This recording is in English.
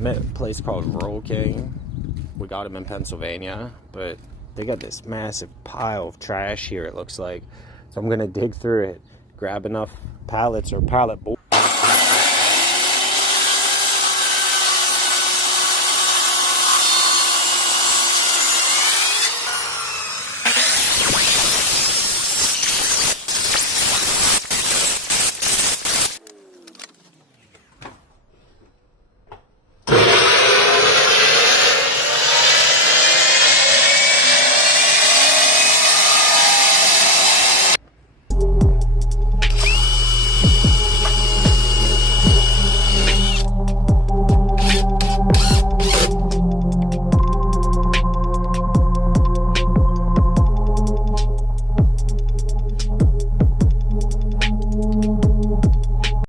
I'm at a place called Rural King. We got them in Pennsylvania, but they got this massive pile of trash here, it looks like. So I'm gonna dig through it, grab enough pallets or pallet board.